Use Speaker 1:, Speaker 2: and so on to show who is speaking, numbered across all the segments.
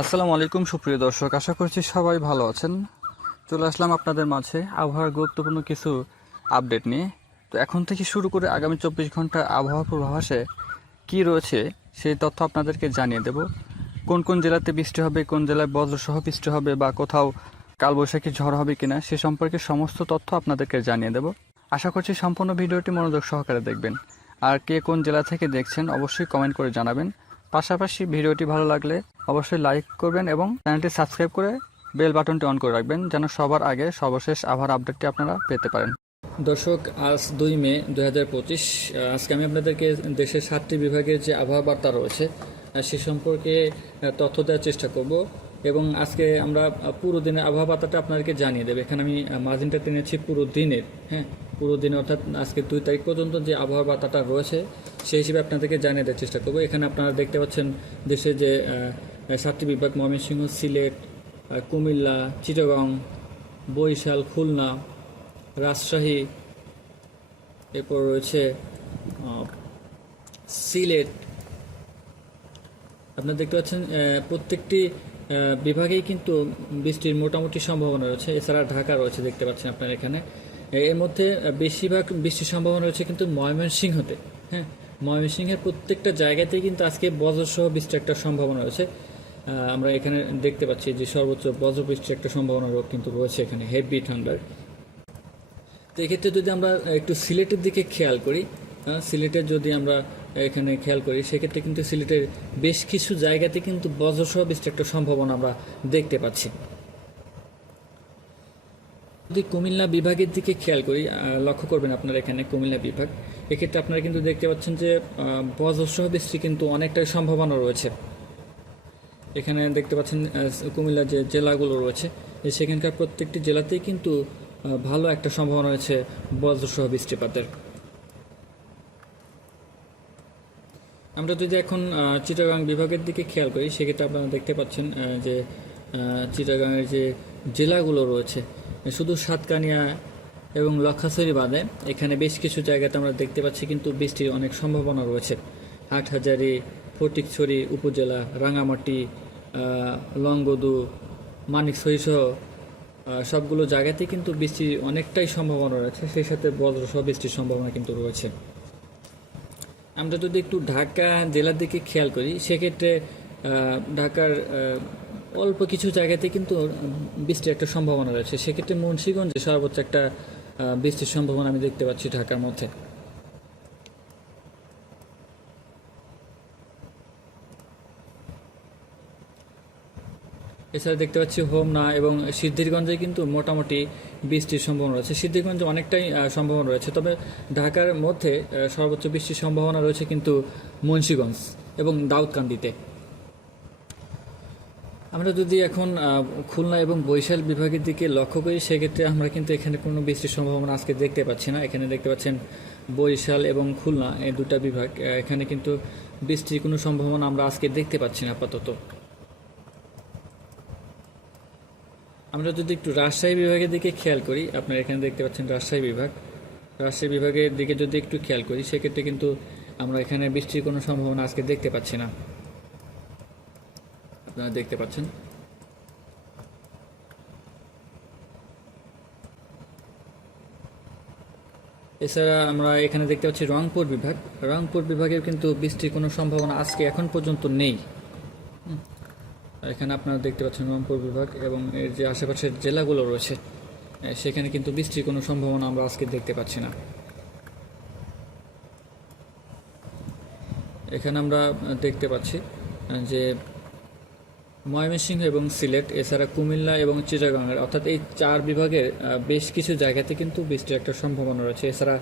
Speaker 1: আসসালামু আলাইকুম, সুপ্রিয় দর্শক। আশা করছি সবাই ভালো আছেন। চলে আসলাম আপনাদের মাঝে আবহাওয়ার গুরুত্বপূর্ণ কিছু আপডেট নিয়ে। তো এখন থেকে শুরু করে আগামী চব্বিশ ঘণ্টা আবহাওয়া পূর্বাভাসে কি রয়েছে, সেই তথ্য আপনাদেরকে জানিয়ে দেব। কোন কোন জেলাতে বৃষ্টি হবে, কোন জেলায় বজ্রসহ বৃষ্টি হবে, বা কোথাও কালবৈশাখী ঝড় হবে কিনা, সে সম্পর্কে সমস্ত তথ্য আপনাদেরকে জানিয়ে দেব। আশা করছি সম্পূর্ণ ভিডিওটি মনোযোগ সহকারে দেখবেন। আর কে কোন জেলা থেকে দেখছেন, অবশ্যই কমেন্ট করে জানাবেন। পাশাপাশি ভিডিওটি ভালো লাগলে অবশ্যই লাইক করবেন এবং চ্যানেলটি সাবস্ক্রাইব করে বেল বাটনটি অন করে রাখবেন যেন সবার আগে সর্বশেষ আবহাওয়ার আপডেটটি আপনারা পেতে পারেন। দর্শক, আজ দুই মে দুই হাজার পঁচিশ, আজকে আমি আপনাদেরকে দেশের সাতটি বিভাগের যে আবহাওয়া বার্তা রয়েছে, সে সম্পর্কে তথ্য দেওয়ার চেষ্টা করব এবং আজকে আমরা পুরো দিনের আবহাওয়া বার্তাটা আপনাদেরকে জানিয়ে দেবো। এখানে আমি মার্জিনটা টেনেছি পুরো দিনের হ্যাঁ? পুরো দিন, অর্থাৎ আজকে দুই তারিখ পর্যন্ত যে আবহাওয়া বার্তাটা রয়েছে, সেই হিসেবে আপনাদেরকে জানিয়ে দেওয়ার চেষ্টা করব। এখানে আপনারা দেখতে পাচ্ছেন দেশের যে সাতটি বিভাগ, ময়মনসিংহ, সিলেট কুমিল্লা, চিটাগং, বরিশাল, খুলনা, রাজশাহী, এরপর রয়েছে সিলেট। আপনারা দেখতে পাচ্ছেন প্রত্যেকটি বিভাগেই কিন্তু বৃষ্টির মোটামুটি সম্ভাবনা রয়েছে। এছাড়া ঢাকা রয়েছে, দেখতে পাচ্ছেন আপনারা এখানে। এর মধ্যে বেশিরভাগ বৃষ্টির সম্ভাবনা রয়েছে কিন্তু ময়মনসিংহতে। হ্যাঁ ময়মনসিংহের প্রত্যেকটা জায়গাতেই কিন্তু আজকে বজ্রসহ বৃষ্টির একটা সম্ভাবনা রয়েছে। আমরা এখানে দেখতে পাচ্ছি যে সর্বোচ্চ বজ্রবৃষ্টির একটা সম্ভাবনা কিন্তু রয়েছে এখানে হেভি ঠান্ডার তো এক্ষেত্রে যদি আমরা একটু সিলেটের দিকে খেয়াল করি আহ, সিলেটের যদি আমরা এখানে খেয়াল করি সেক্ষেত্রে কিন্তু সিলেটের বেশ কিছু জায়গাতে কিন্তু বজ্রসহ বৃষ্টির একটা সম্ভাবনা আমরা দেখতে পাচ্ছি। যদি কুমিল্লা বিভাগের দিকে খেয়াল করি লক্ষ্য করবেন আপনারা এখানে কুমিল্লা বিভাগ। এক্ষেত্রে আপনারা কিন্তু দেখতে পাচ্ছেন যে বজ্রসহ বৃষ্টি কিন্তু অনেকটাই সম্ভাবনা রয়েছে। এখানে দেখতে পাচ্ছেন কুমিল্লা যে জেলাগুলো রয়েছে সেখানকার প্রত্যেকটি জেলাতেই কিন্তু ভালো একটা সম্ভাবনা রয়েছে বজ্রসহ বৃষ্টিপাতের। আমরা যদি এখন চিটাগাং বিভাগের দিকে খেয়াল করি, সেক্ষেত্রে আপনারা দেখতে পাচ্ছেন যে চিটাগাংয়ের যে জেলাগুলো রয়েছে শুধু সাতকানিয়া এবং লক্ষাছড়ি বাদে এখানে বেশ কিছু জায়গাতে আমরা দেখতে পাচ্ছি কিন্তু বৃষ্টির অনেক সম্ভাবনা রয়েছে। হাটহাজারি, ফটিকছড়ি উপজেলা, রাঙামাটি লংগদু মানিকছড়ি সহ সবগুলো জায়গাতেই কিন্তু বৃষ্টির অনেকটাই সম্ভাবনা রয়েছে। সেই সাথে বজ্রসহ বৃষ্টির সম্ভাবনা কিন্তু রয়েছে। আমরা যদি একটু ঢাকা জেলার দিকে খেয়াল করি, সেক্ষেত্রে ঢাকার অল্প কিছু জায়গাতে কিন্তু বৃষ্টির একটা সম্ভাবনা রয়েছে। সেক্ষেত্রে মুন্সিগঞ্জে সর্বোচ্চ একটা বৃষ্টির সম্ভাবনা আমি দেখতে পাচ্ছি ঢাকার মধ্যে। এছাড়া দেখতে পাচ্ছি হোমনা এবং সিদ্ধিরগঞ্জে কিন্তু মোটামুটি বৃষ্টির সম্ভাবনা রয়েছে। সিদ্ধিরগঞ্জে অনেকটাই সম্ভাবনা রয়েছে, তবে ঢাকার মধ্যে সর্বোচ্চ বৃষ্টির সম্ভাবনা রয়েছে কিন্তু মুন্সিগঞ্জ এবং দাউদকান্দিতে। আমরা যদি এখন খুলনা এবং বৈশাল বিভাগের দিকে লক্ষ্য করি, সেক্ষেত্রে আমরা কিন্তু এখানে কোনো বৃষ্টির সম্ভাবনা আজকে দেখতে পাচ্ছি না। এখানে দেখতে পাচ্ছেন বরিশাল এবং খুলনা এই দুটা বিভাগ। এখানে কিন্তু বৃষ্টির কোনো সম্ভাবনা আমরা আজকে দেখতে পাচ্ছি না আপাতত। আমরা যদি একটু রাজশাহী বিভাগের দিকে খেয়াল করি, আপনারা এখানে দেখতে পাচ্ছেন রাজশাহী বিভাগ। রাজশাহী বিভাগের দিকে যদি একটু খেয়াল করি, সেক্ষেত্রে কিন্তু আমরা এখানে বৃষ্টির কোনো সম্ভাবনা আজকে দেখতে পাচ্ছি না। আপনারা দেখতে পাচ্ছেন। এছাড়া আমরা এখানে দেখতে পাচ্ছি রংপুর বিভাগ। রংপুর বিভাগের কিন্তু বৃষ্টির কোনো সম্ভাবনা আজকে এখন পর্যন্ত নেই। এখানে আপনারা দেখতে পাচ্ছেন রংপুর বিভাগ এবং এর যে আশেপাশের জেলাগুলো রয়েছে সেখানে কিন্তু বৃষ্টির কোনো সম্ভাবনা আমরা আজকে দেখতে পাচ্ছি না। এখানে আমরা দেখতে পাচ্ছি যে ময়মনসিংহ এবং সিলেট, এছাড়া কুমিল্লা এবং চিটাগাংয়ের অর্থাৎ এই চার বিভাগের বেশ কিছু জায়গাতে কিন্তু বৃষ্টির একটা সম্ভাবনা রয়েছে। এছাড়া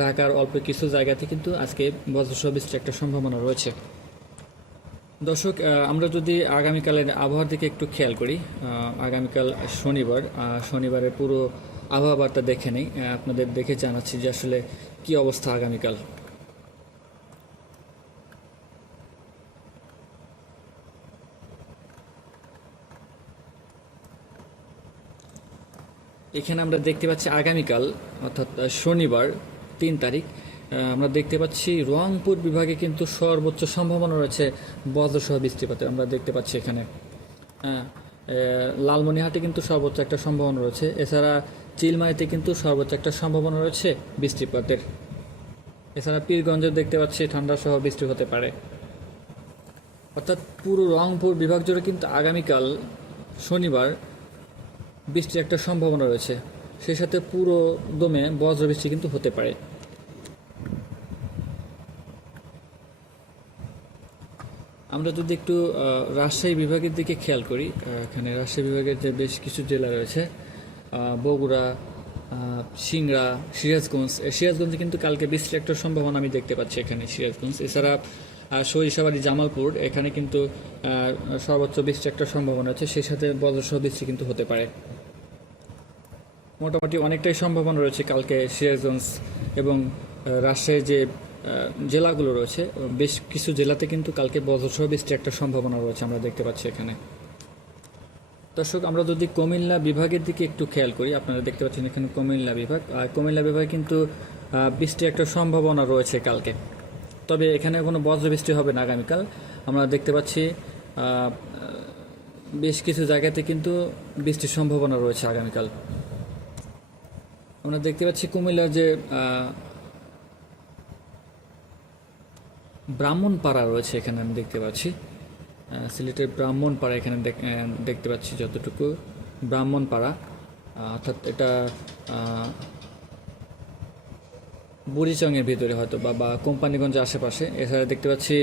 Speaker 1: ঢাকার অল্প কিছু জায়গাতে কিন্তু আজকে বজ্রসহ বৃষ্টির একটা সম্ভাবনা রয়েছে। দর্শক আমরা যদি আগামীকালের আবহাওয়ার দিকে একটু খেয়াল করি আগামীকাল শনিবার শনিবারের পুরো আবহাওয়া বার্তা দেখে নেই। আপনাদের দেখে জানাচ্ছি যে আসলে কি অবস্থা আগামীকাল। এখানে আমরা দেখতে পাচ্ছি আগামীকাল, অর্থাৎ শনিবার, তিন তারিখ। আমরা দেখতে পাচ্ছি রংপুর বিভাগে কিন্তু সর্বোচ্চ সম্ভাবনা রয়েছে বজ্রসহ বৃষ্টিপাতের। আমরা দেখতে পাচ্ছি এখানে। হ্যাঁ লালমনিহাটে কিন্তু সর্বোচ্চ একটা সম্ভাবনা রয়েছে। এছাড়া চিলমারিতে কিন্তু সর্বোচ্চ একটা সম্ভাবনা রয়েছে বৃষ্টিপাতের। এছাড়া পীরগঞ্জে দেখতে পাচ্ছি ঠান্ডা সহ বৃষ্টি হতে পারে। অর্থাৎ পুরো রংপুর বিভাগ জুড়ে কিন্তু আগামীকাল, শনিবার বৃষ্টির একটা সম্ভাবনা রয়েছে। সেই সাথে পুরো দমে বজ্র বৃষ্টি কিন্তু হতে পারে। আমরা যদি একটু রাজশাহী বিভাগের দিকে খেয়াল করি এখানে রাজশাহী বিভাগের যে বেশ কিছু জেলা রয়েছে বগুড়া সিংড়া, সিরাজগঞ্জ সিরাজগঞ্জে কিন্তু কালকে বৃষ্টির একটা সম্ভাবনা আমি দেখতে পাচ্ছি এখানে সিরাজগঞ্জ। এছাড়া সরিষাবাড়ি, জামালপুর, এখানে কিন্তু সর্বোচ্চ বৃষ্টির একটা সম্ভাবনা আছে সেই সাথে বজ্রসহ বৃষ্টি কিন্তু হতে পারে। মোটামুটি অনেকটাই সম্ভাবনা রয়েছে কালকে সিরাজগঞ্জ এবং আহ, রাজশাহীর যে জেলাগুলো রয়েছে বেশ কিছু জেলাতে কিন্তু কালকে বজ্রসহ বৃষ্টির একটা সম্ভাবনা রয়েছে আমরা দেখতে পাচ্ছি এখানে। দর্শক আমরা যদি কুমিল্লা বিভাগের দিকে একটু খেয়াল করি আপনারা দেখতে পাচ্ছেন এখানে কুমিল্লা বিভাগ আর কুমিল্লা বিভাগে কিন্তু বৃষ্টির একটা সম্ভাবনা রয়েছে কালকে। তবে এখানে কোনো বজ্র বৃষ্টি হবে না আগামীকাল। আমরা দেখতে পাচ্ছি বেশ কিছু জায়গাতে কিন্তু বৃষ্টির সম্ভাবনা রয়েছে আগামীকাল। আমরা দেখতে পাচ্ছি কুমিল্লার যে আহ, ব্রাহ্মণপাড়া রয়েছে এখানে আমি দেখতে পাচ্ছি। সিলেটের ব্রাহ্মণপাড়া এখানে দেখ- দেখতে পাচ্ছি যতটুকু। ব্রাহ্মণপাড়া আহ, অর্থাৎ এটা বুড়িচংয়ের ভিতরে হয়তো বা বা কোম্পানিগঞ্জের আশেপাশে। এছাড়া দেখতে পাচ্ছি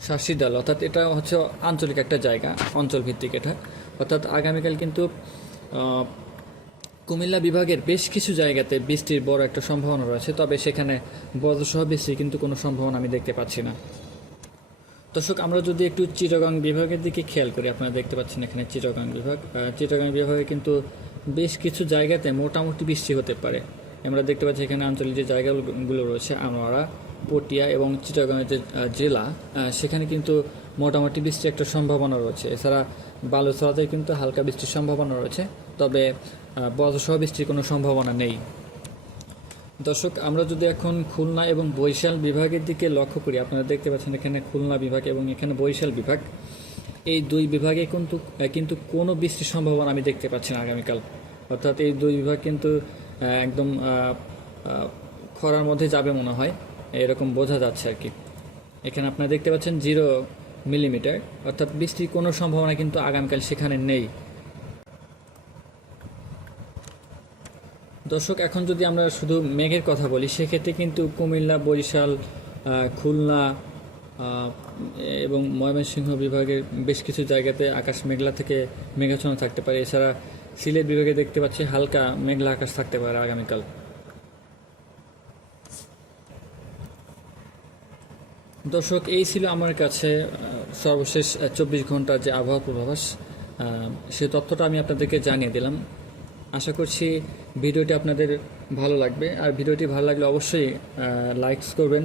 Speaker 1: শাসিদাল অর্থাৎ এটা হচ্ছে আঞ্চলিক একটা জায়গা অঞ্চল ভিত্তিক এটা। অর্থাৎ আগামীকাল কিন্তু কুমিল্লা বিভাগের বেশ কিছু জায়গাতে বৃষ্টির বড় একটা সম্ভাবনা রয়েছে, তবে সেখানে বজ্রসহ বৃষ্টির কিন্তু কোনো সম্ভাবনা আমি দেখতে পাচ্ছি না। দর্শক, আমরা যদি একটু চিটাগাং বিভাগের দিকে খেয়াল করি, আপনারা দেখতে পাচ্ছেন এখানে চিটাগাং বিভাগ। চিটাগাং বিভাগে কিন্তু বেশ কিছু জায়গাতে মোটামুটি বৃষ্টি হতে পারে। আমরা দেখতে পাচ্ছি এখানে আঞ্চলিক যে জায়গাগুলো রয়েছে, আনোয়ারা পটিয়া এবং চিটাগাংয়ের যে জেলা সেখানে কিন্তু মোটামুটি বৃষ্টির একটা সম্ভাবনা রয়েছে। এছাড়া বালুচরাতে কিন্তু হালকা বৃষ্টির সম্ভাবনা রয়েছে, তবে বজ্রসহ বৃষ্টির কোনো সম্ভাবনা নেই। দর্শক, আমরা যদি এখন খুলনা এবং বরিশাল বিভাগের দিকে লক্ষ্য করি, আপনারা দেখতে পাচ্ছেন এখানে খুলনা বিভাগ এবং এখানে বরিশাল বিভাগ। এই দুই বিভাগে কিন্তু কিন্তু কোনো বৃষ্টির সম্ভাবনা আমি দেখতে পাচ্ছি না আগামীকাল। অর্থাৎ এই দুই বিভাগ কিন্তু একদম খরার মধ্যে যাবে মনে হয়। এরকম বোঝা যাচ্ছে আর কি। এখানে আপনারা দেখতে পাচ্ছেন জিরো মিলিমিটার, অর্থাৎ বৃষ্টির কোনো সম্ভাবনা কিন্তু আগামীকাল সেখানে নেই। দর্শক, এখন যদি আমরা শুধু মেঘের কথা বলি, সেক্ষেত্রে কিন্তু কুমিল্লা, বরিশাল খুলনা এবং ময়মনসিংহ বিভাগের বেশ কিছু জায়গাতে আকাশ মেঘলা থেকে মেঘাচ্ছন্ন থাকতে পারে। এছাড়া সিলেট বিভাগে দেখতে পাচ্ছি হালকা মেঘলা আকাশ থাকতে পারে আগামীকাল। দর্শক, এই ছিল আমার কাছে সর্বশেষ চব্বিশ ঘণ্টার যে আবহাওয়া পূর্বাভাস সে তথ্যটা আমি আপনাদেরকে জানিয়ে দিলাম। আশা করছি ভিডিওটি আপনাদের ভালো লাগবে। আর ভিডিওটি ভালো লাগলে অবশ্যই লাইকস করবেন।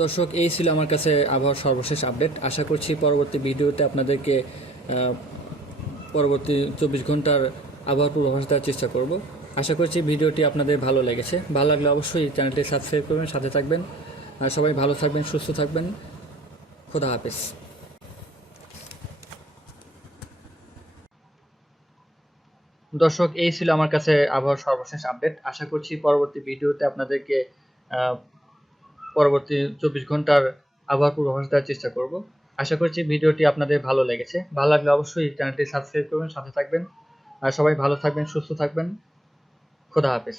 Speaker 1: দর্শক, এই ছিল আমার কাছে আবহাওয়ার সর্বশেষ আপডেট। আশা করছি পরবর্তী ভিডিওতে আপনাদেরকে পরবর্তী চব্বিশ ঘণ্টার আবহাওয়ার পূর্বাভাস দেওয়ার চেষ্টা করব। আশা করছি ভিডিওটি আপনাদের ভালো লেগেছে। ভালো লাগলে অবশ্যই চ্যানেলটি সাবস্ক্রাইব করবেন, সাথে থাকবেন। আর সবাই ভালো থাকবেন, সুস্থ থাকবেন। খোদা হাফেজ। দর্শক, এই ছিল আমার কাছে আবহাওয়ার সর্বশেষ আপডেট। আশা করছি পরবর্তী ভিডিওতে আপনাদেরকে পরবর্তী চব্বিশ ঘণ্টার আবহাওয়ার পূর্বাভাস দেওয়ার চেষ্টা করব। আশা করছি ভিডিওটি আপনাদের ভালো লেগেছে। ভালো লাগলে অবশ্যই চ্যানেলটি সাবস্ক্রাইব করবেন, সাথে থাকবেন। আর সবাই ভালো থাকবেন, সুস্থ থাকবেন। খোদা হাফেজ